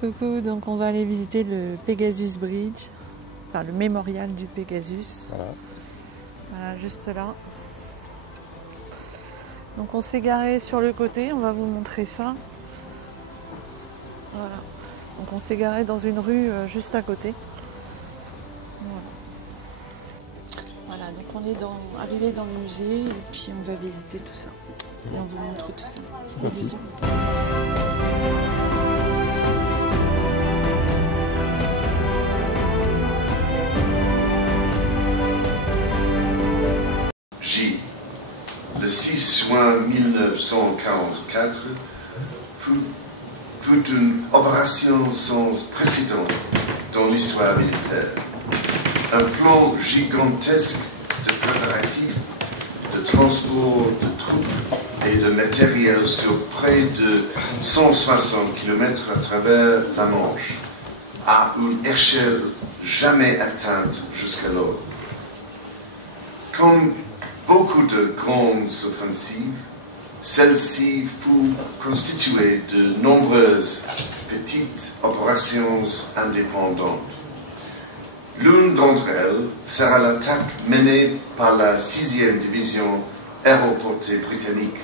Coucou, donc on va aller visiter le Pegasus Bridge, enfin le mémorial du Pegasus. Voilà, juste là. Donc on s'est garé sur le côté, on va vous montrer ça. Voilà. Donc on s'est garé dans une rue juste à côté. Voilà, donc on est arrivé dans le musée et puis on va visiter tout ça. Et on vous montre tout ça. Des bisous. J. Le 6 juin 1944 fut une opération sans précédent dans l'histoire militaire. Un plan gigantesque de préparatifs, de transport de troupes et de matériel sur près de 160 km à travers la Manche, à une échelle jamais atteinte jusqu'alors. Comme beaucoup de grandes offensives, celle-ci fut constituée de nombreuses petites opérations indépendantes. L'une d'entre elles sera l'attaque menée par la 6e division aéroportée britannique,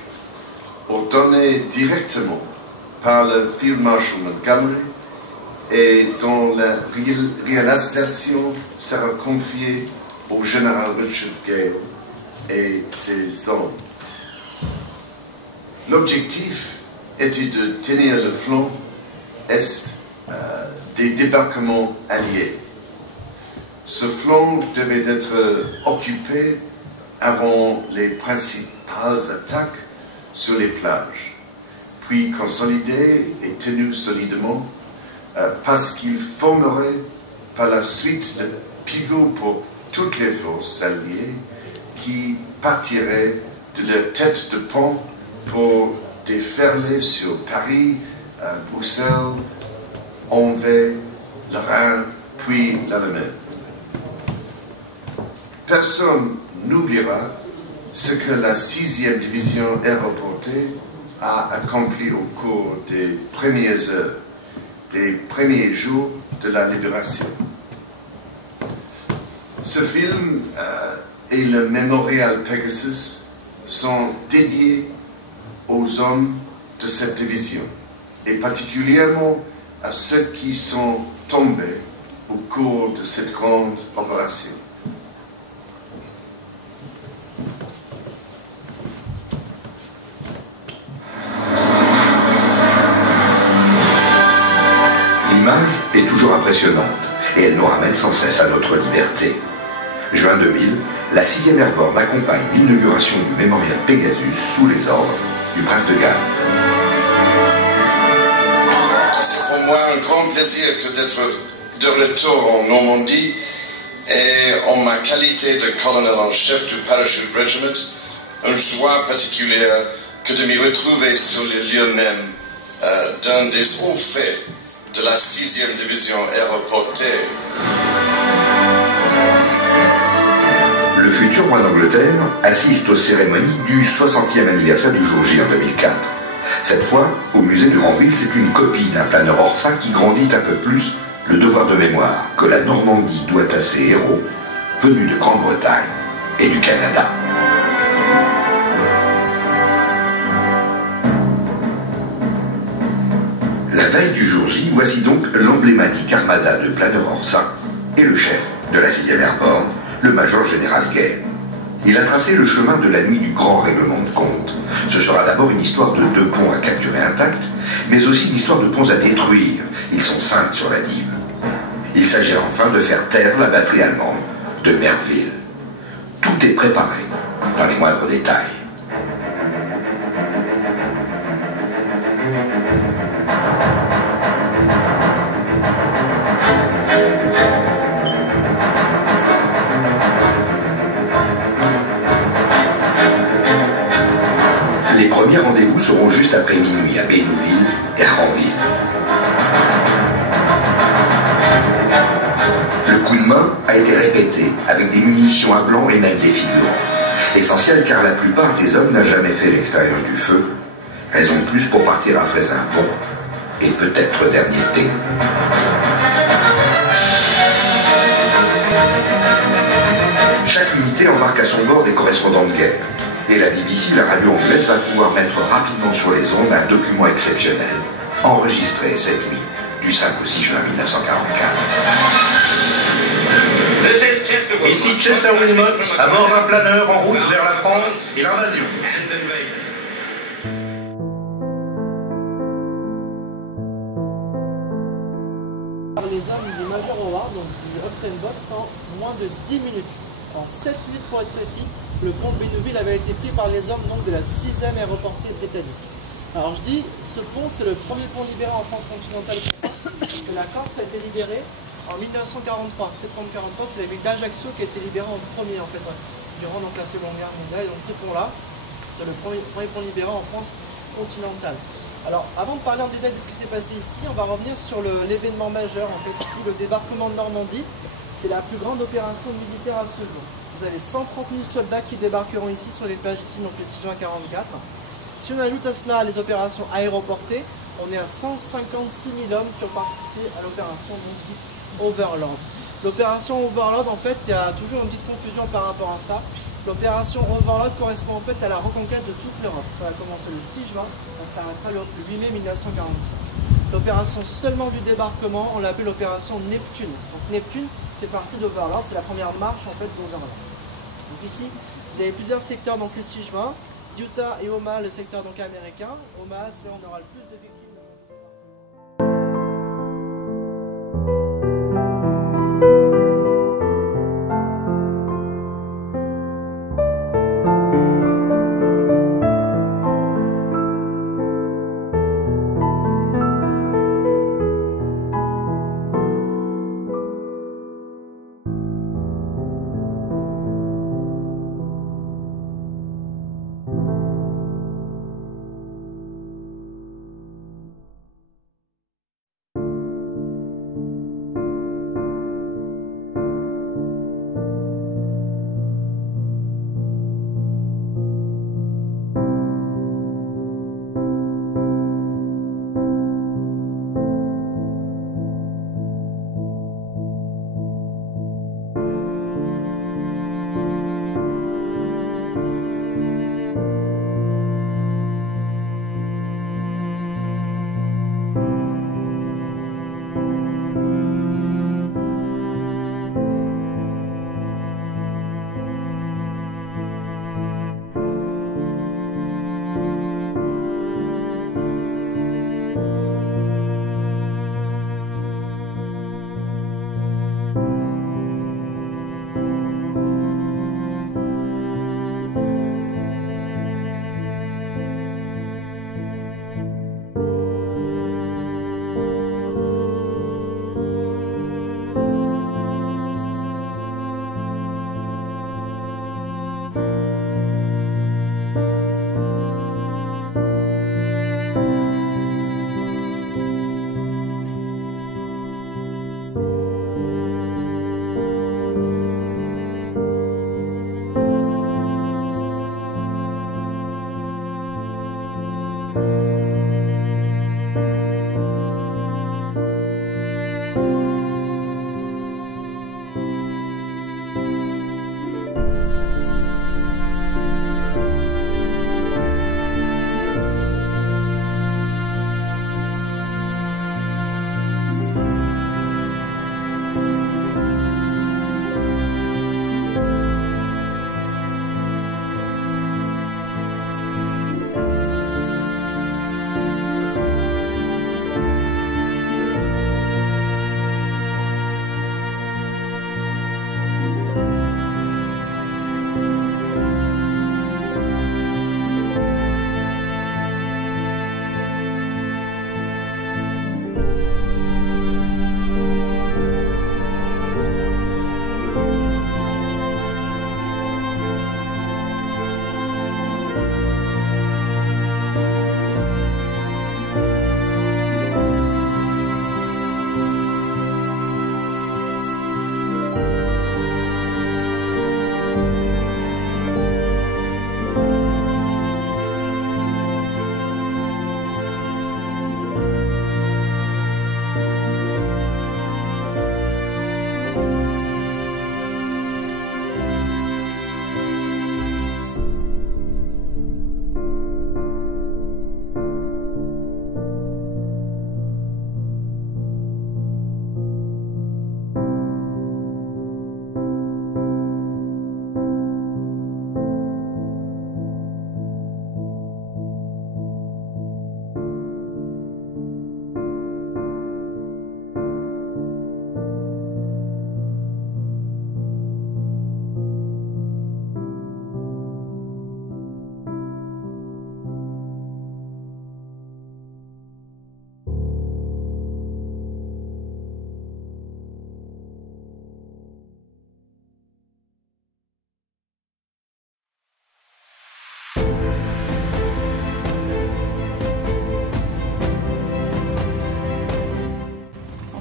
ordonnée directement par le Field Marshal Montgomery et dont la réalisation sera confiée au général Richard Gale et ses hommes. L'objectif était de tenir le flanc est des débarquements alliés. Ce flanc devait être occupé avant les principales attaques sur les plages, puis consolidé et tenu solidement parce qu'il formerait par la suite le pivot pour toutes les forces alliées qui partiraient de leur tête de pont pour déferler sur Paris, Bruxelles, Anvers, le Rhin, puis l'Allemagne. Personne n'oubliera ce que la 6e division aéroportée a accompli au cours des premières heures, des premiers jours de la libération. Ce film et le mémorial Pegasus sont dédiés aux hommes de cette division, et particulièrement à ceux qui sont tombés au cours de cette grande opération. L'image est toujours impressionnante et elle nous ramène sans cesse à notre liberté. Juin 2000, la 6e Airborne accompagne l'inauguration du mémorial Pegasus sous les ordres du prince de Galles. C'est pour moi un grand plaisir que d'être de retour en Normandie et en ma qualité de colonel en chef du Parachute Regiment, une joie particulière que de m'y retrouver sur les lieux mêmes d'un des hauts faits de la 6e division aéroportée. Le futur roi d'Angleterre assiste aux cérémonies du 60e anniversaire du jour J en 2004. Cette fois, au musée de Granville, c'est une copie d'un planeur Orsa qui grandit un peu plus le devoir de mémoire que la Normandie doit à ses héros venus de Grande-Bretagne et du Canada. La veille du jour J, voici donc l'emblématique armada de planeurs Orsa et le chef de la 6e Airborne, le major général Gale. Il a tracé le chemin de la nuit du grand règlement de compte. Ce sera d'abord une histoire de 2 ponts à capturer intacts, mais aussi une histoire de ponts à détruire. Ils sont 5 sur la Dive. Il s'agit enfin de faire taire la batterie allemande de Merville. Tout est préparé dans les moindres détails. Les premiers rendez-vous seront juste après minuit à Bénouville et à Ranville. Le coup de main a été répété avec des munitions à blanc et même des figurants. Essentiel car la plupart des hommes n'ont jamais fait l'expérience du feu, raison de plus pour partir après un pont et peut-être dernier thé. Chaque unité embarque à son bord des correspondants de guerre. Et la BBC, la radio anglaise, va pouvoir mettre rapidement sur les ondes un document exceptionnel, enregistré cette nuit, du 5 au 6 juin 1944. Ici Chester Wilmot, à bord d'un planeur en route vers la France et l'invasion. Les hommes du Major Howard, donc du Hudson Box, en moins de 10 minutes. En 7 minutes pour être précis, le pont de Bénouville avait été pris par les hommes donc, de la 6e aéroportée britannique. Alors je dis, ce pont c'est le premier pont libéré en France continentale. La Corse a été libérée en 1943, septembre 1943, c'est la ville d'Ajaccio qui a été libérée en premier en fait, durant donc, la Seconde Guerre mondiale. Et donc ce pont-là, c'est le premier pont libéré en France continentale. Alors avant de parler en détail de ce qui s'est passé ici, on va revenir sur l'événement majeur, en fait ici, le débarquement de Normandie. C'est la plus grande opération militaire à ce jour. Vous avez 130 000 soldats qui débarqueront ici sur les plages ici, donc le 6 juin 1944. Si on ajoute à cela les opérations aéroportées, on est à 156 000 hommes qui ont participé à l'opération dite Overlord. L'opération Overlord, en fait, il y a toujours une petite confusion par rapport à ça. L'opération Overlord correspond en fait à la reconquête de toute l'Europe. Ça va commencer le 6 juin, ça s'arrêtera le 8 mai 1945. L'opération seulement du débarquement, on l'appelle l'opération Neptune. Donc Neptune fait partie d'Overlord, c'est la première marche en fait d'Overlord. Donc ici, vous avez plusieurs secteurs donc le 6 juin, Utah et Omaha, le secteur donc américain. Omaha, c'est là où on aura le plus de victimes.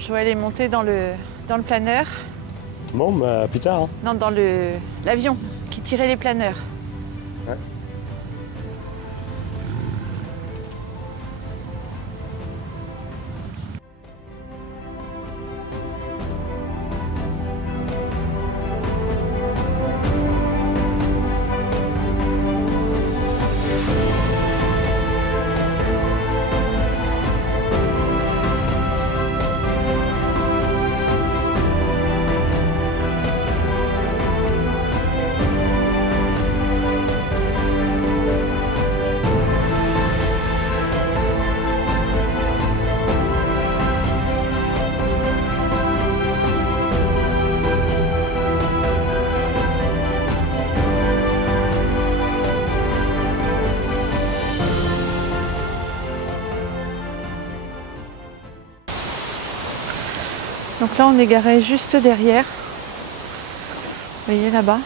Joël est monté dans le planeur. Bon, bah plus tard. Hein. Non, dans l'avion qui tirait les planeurs. Ouais. Donc là, on est garé juste derrière. Vous voyez là-bas.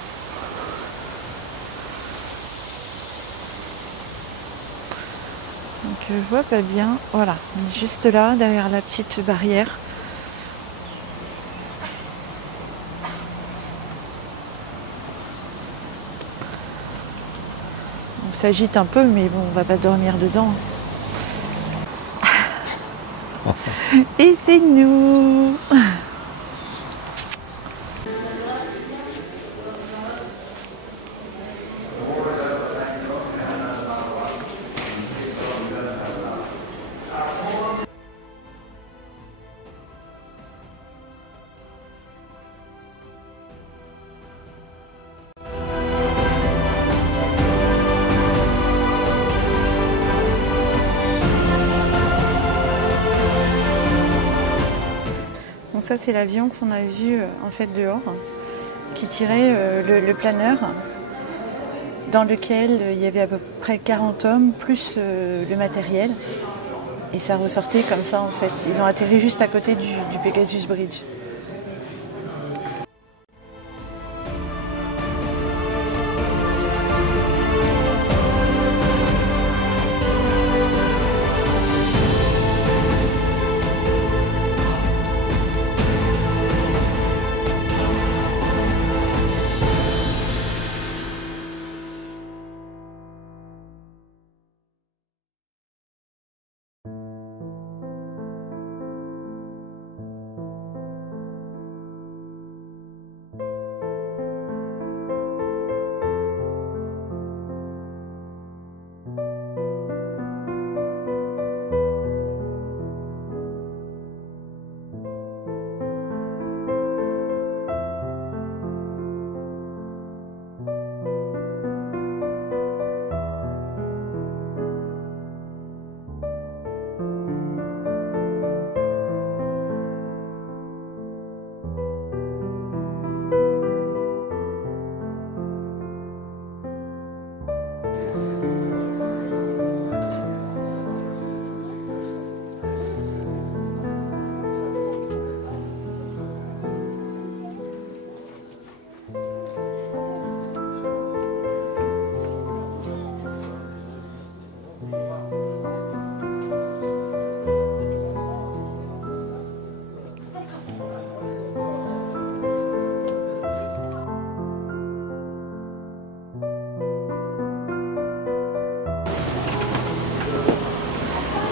Donc je vois pas bien. Voilà, on est juste là, derrière la petite barrière. On s'agite un peu, mais bon, on va pas dormir dedans. Et c'est nous. Donc ça c'est l'avion qu'on a vu en fait dehors, qui tirait le planeur, dans lequel il y avait à peu près 40 hommes, plus le matériel. Et ça ressortait comme ça en fait. Ils ont atterri juste à côté du Pegasus Bridge.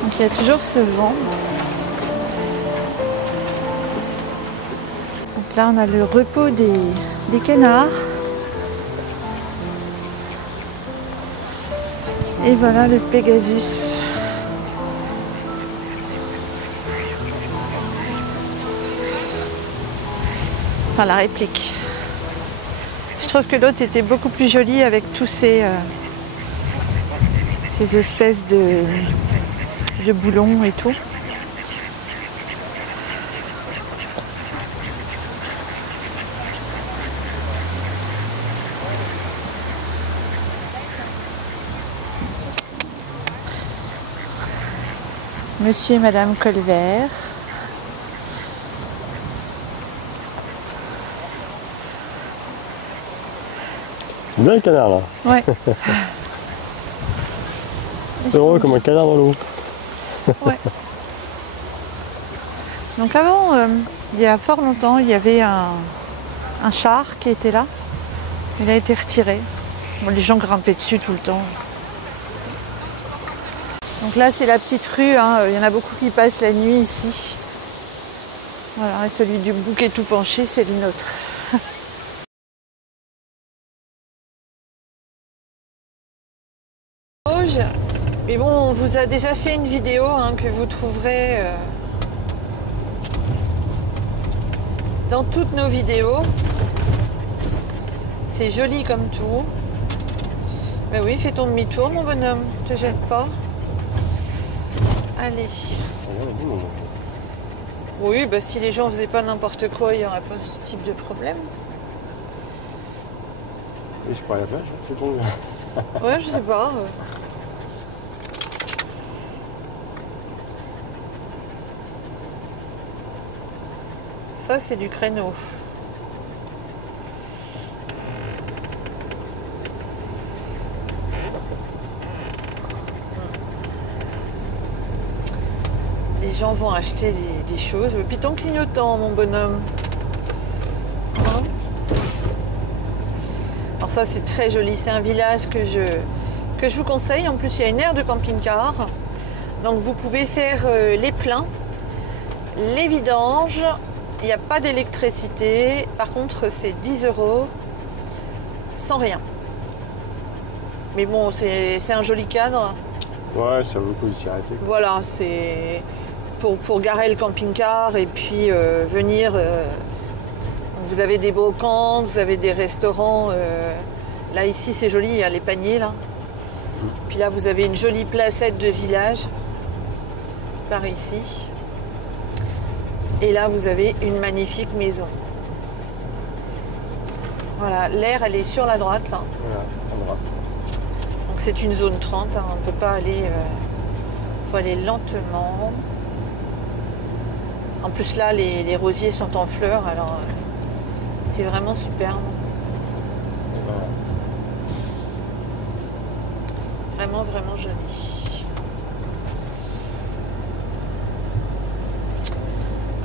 Donc il y a toujours ce vent. Donc là on a le repos des canards. Et voilà le Pegasus. Enfin la réplique. Je trouve que l'autre était beaucoup plus jolie avec tous ces espèces de boulons et tout. Monsieur et Madame Colvert. C'est bien le canard là. Ouais. C'est drôle comme un canard dans l'eau. Ouais. Donc avant, il y a fort longtemps, il y avait un char qui était là. Il a été retiré. Bon, les gens grimpaient dessus tout le temps. Donc là, c'est la petite rue. Hein. Il y en a beaucoup qui passent la nuit ici. Voilà, et celui du bouquet tout penché, c'est le nôtre. Mais bon, on vous a déjà fait une vidéo hein, que vous trouverez dans toutes nos vidéos. C'est joli comme tout. Mais oui, fais ton demi-tour mon bonhomme, te gêne pas. Allez. Oui, bah si les gens faisaient pas n'importe quoi, il n'y aurait pas ce type de problème. Et je prends la plage, c'est bon. Ouais, je sais pas. Ça, c'est du créneau. Les gens vont acheter des choses. Puis ton clignotant, mon bonhomme. Hein? Alors ça, c'est très joli. C'est un village que je vous conseille. En plus, il y a une aire de camping-car. Donc, vous pouvez faire les pleins, les vidanges. Il n'y a pas d'électricité. Par contre, c'est 10 € sans rien. Mais bon, c'est un joli cadre. Ouais, ça vaut le coup de s'y arrêter. Voilà, c'est pour garer le camping-car et puis venir. Vous avez des brocantes, vous avez des restaurants. Là, ici, c'est joli, il y a les paniers, là. Puis là, vous avez une jolie placette de village. Par ici. Et là, vous avez une magnifique maison. Voilà, l'air, elle est sur la droite, là. Voilà, à droite. Donc, c'est une zone 30, hein, on ne peut pas aller... faut aller lentement. En plus, là, les rosiers sont en fleurs, alors c'est vraiment superbe. Voilà. Vraiment, vraiment joli.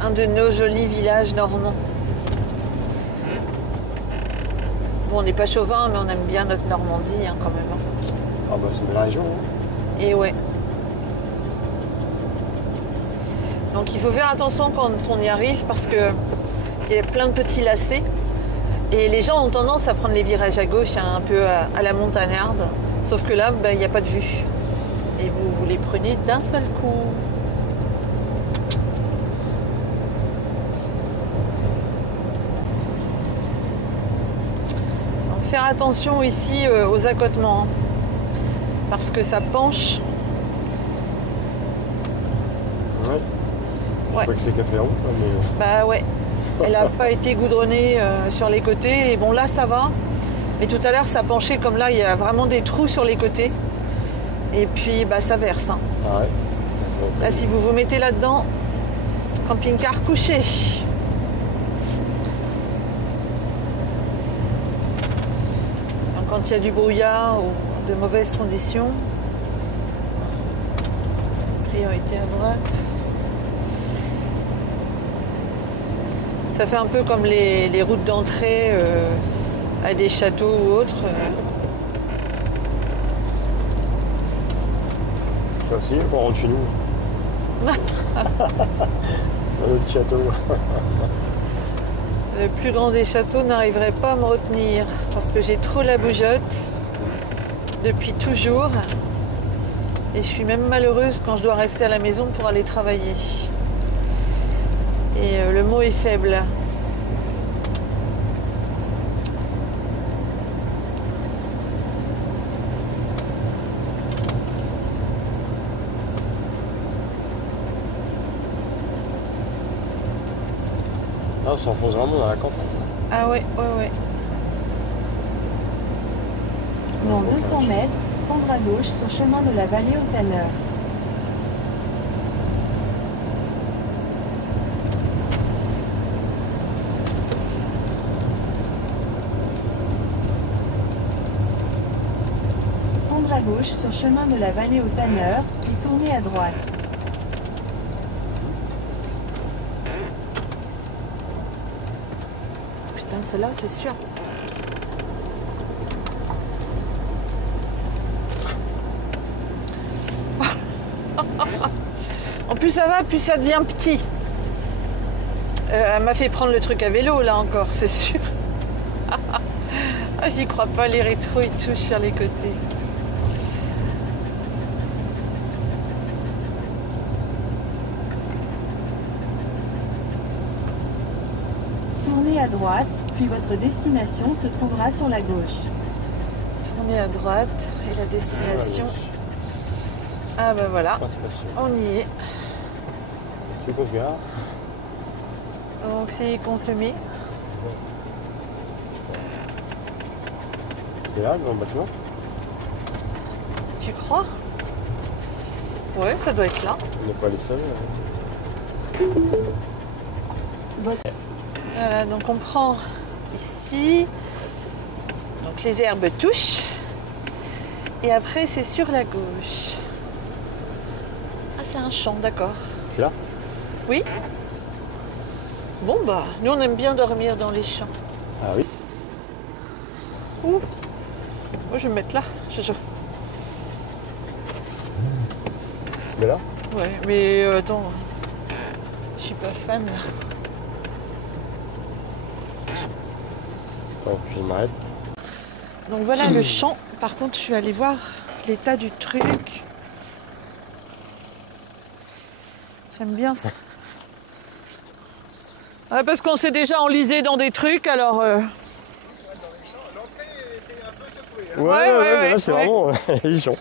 Un de nos jolis villages normands. Bon, on n'est pas chauvin, mais on aime bien notre Normandie hein, quand même. Ah bah c'est de la région. Hein. Et ouais. Donc il faut faire attention quand on y arrive parce que il y a plein de petits lacets. Et les gens ont tendance à prendre les virages à gauche, hein, un peu à la montagnarde. Sauf que là, il n'y a pas de vue. Et vous les prenez d'un seul coup. Faire attention ici aux accotements hein, parce que ça penche. Ouais. Je crois que c'est 4 roues, mais... Bah ouais. Elle n'a pas été goudronnée sur les côtés. Et bon là ça va. Mais tout à l'heure ça penchait comme là, il y a vraiment des trous sur les côtés. Et puis bah ça verse. Hein. Ah ouais. Là si vous vous mettez là-dedans, camping-car couché. Quand il y a du brouillard ou de mauvaises conditions, priorité à droite. Ça fait un peu comme les routes d'entrée à des châteaux ou autres. Ça aussi, on rentre chez nous. Dans notre château. Le plus grand des châteaux n'arriverait pas à me retenir parce que j'ai trop la bougeotte depuis toujours et je suis même malheureuse quand je dois rester à la maison pour aller travailler. Et le mot est faible. Là, on s'enfonce vraiment dans la campagne. Ah ouais, ouais, ouais. Dans 200 mètres, prendre à gauche sur chemin de la vallée au Tanner. Prendre à gauche sur chemin de la vallée au Tanner, puis tourner à droite. hein, ceux-là, c'est sûr. En plus ça va, plus ça devient petit. Elle m'a fait prendre le truc à vélo là encore, c'est sûr. Ah, j'y crois pas, les rétros ils touchent sur les côtés. Tournez à droite, puis votre destination se trouvera sur la gauche. Tournez à droite et la destination. Ah ben voilà, on y est. C'est quoi, gare? Donc c'est consommé. C'est là, dans le bâtiment? Tu crois? Ouais, ça doit être là. On n'est pas les seuls. Voilà, donc on prend ici. Donc les herbes touchent. Et après c'est sur la gauche. Ah, c'est un champ, d'accord. C'est là? Oui. Bon bah, nous on aime bien dormir dans les champs. Ah oui? Ouh. Moi je vais me mettre là. Mais là? Ouais, mais attends. Je suis pas fan là. Attends, je m'arrête. Donc voilà le champ. Par contre, je suis allée voir l'état du truc. J'aime bien ça. Ah, parce qu'on s'est déjà enlisé dans des trucs, alors... Ouais, mais là c'est vraiment ils sont.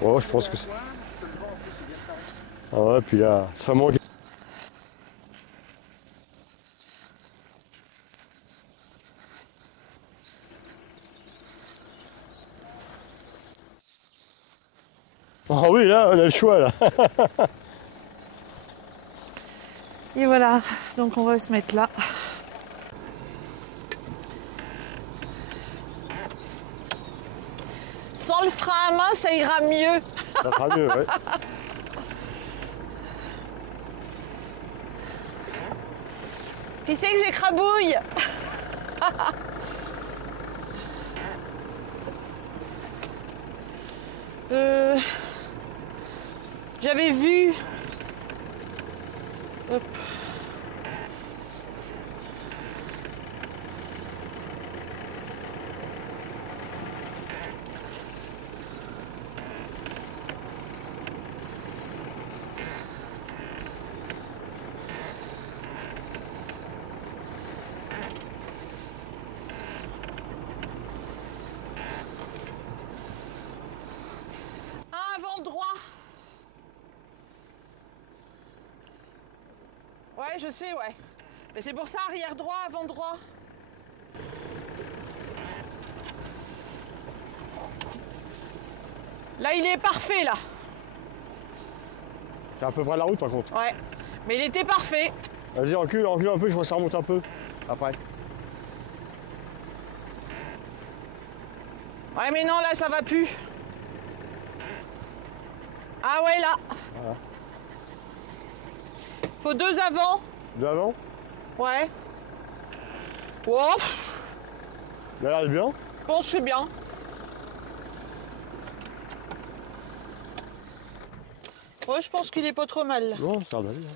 Ouais, je pense que c'est. Ah ouais, puis là, c'est vraiment. Ah oui, là, on a le choix là. Et voilà, donc on va se mettre là. Sans le frein à main, ça ira mieux. Ça sera mieux, ouais. Qui c'est que j'écrabouille? J'avais vu... Hop. Avant droit. Ouais, je sais, ouais. Mais c'est pour ça, arrière droit, avant droit. Là, il est parfait, là. C'est à peu près la route par contre. Ouais. Mais il était parfait. Vas-y, recule un peu, je vois que ça remonte un peu. Après. Ouais, mais non, là, ça va plus. Ah ouais, là. Voilà. Faut deux avant. De avant? Ouais. Wow. Il a l'air bien. Bon, c'est bien. Ouais, je pense qu'il est pas trop mal. Non, ça va aller. Hein.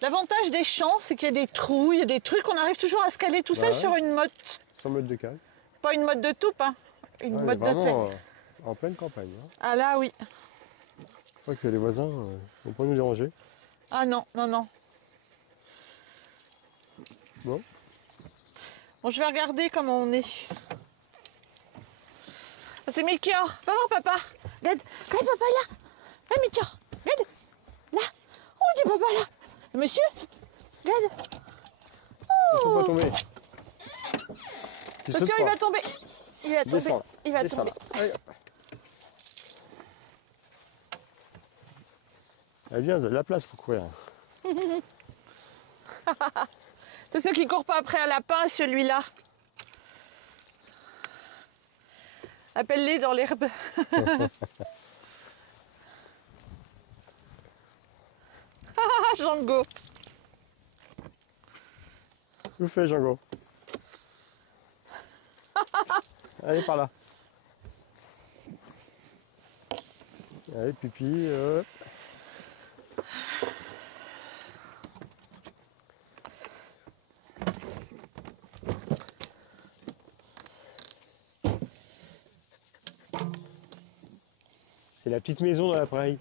L'avantage des champs, c'est qu'il y a des trous, il y a des trucs, on arrive toujours à se caler tout seul sur une motte. 100 mètres de cale. Pas une motte de toupe, hein. Une motte d'hôtel. Vraiment en pleine campagne. Hein. Ah là, oui. Je crois que les voisins ne vont pas nous déranger. Ah non, non, non. Bon. Bon, je vais regarder comment on est. Ah, c'est Melchior. Va voir papa. Regarde. Regarde papa là. Regarde Melchior. Regarde. Là. Oh, dis papa là. Monsieur. Regarde. Il faut pas tomber. Attention, il va tomber. Il va tomber. Descends. Il va Descends tomber. là. Allez, hop. Eh bien, vous avez de la place pour courir. C'est ceux qui courent pas après un lapin, celui-là. Appelle-les dans l'herbe. Django. Tout fait, Django. Allez, par là. Allez, pipi. C'est la petite maison dans la prairie.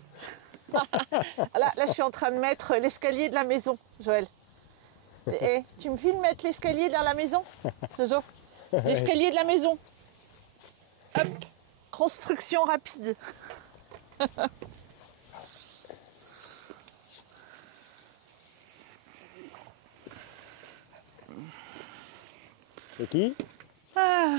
Là, je suis en train de mettre l'escalier de la maison, Joël. Et tu me filmes mettre l'escalier dans la maison, Jojo? L'escalier de la maison. Hop, construction rapide. C'est qui? Ah.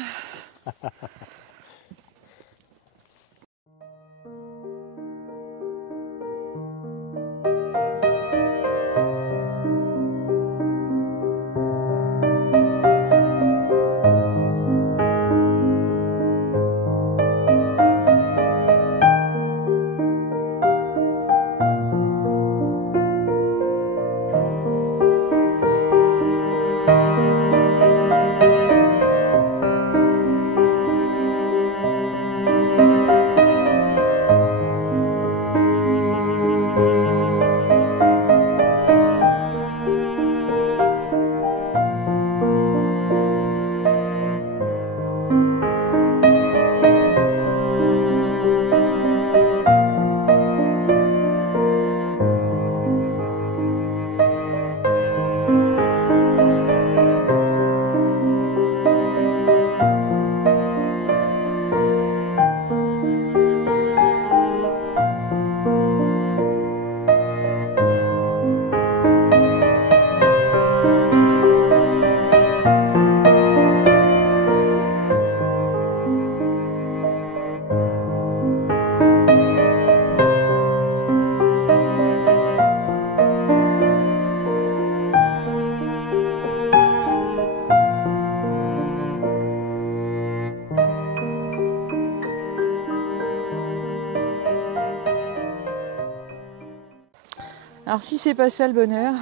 Alors si c'est pas ça le bonheur,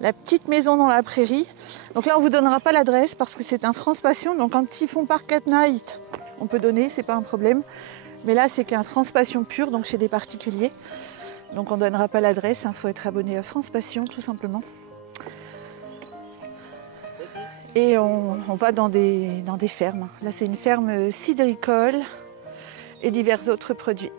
la petite maison dans la prairie. Donc là on vous donnera pas l'adresse parce que c'est un France Passion. Donc quand ils font Park at Night, on peut donner, c'est pas un problème. Mais là c'est qu'un France Passion pur, donc chez des particuliers. Donc on donnera pas l'adresse, il faut être abonné à France Passion tout simplement. Et on va dans des fermes. Là c'est une ferme cidricole et divers autres produits.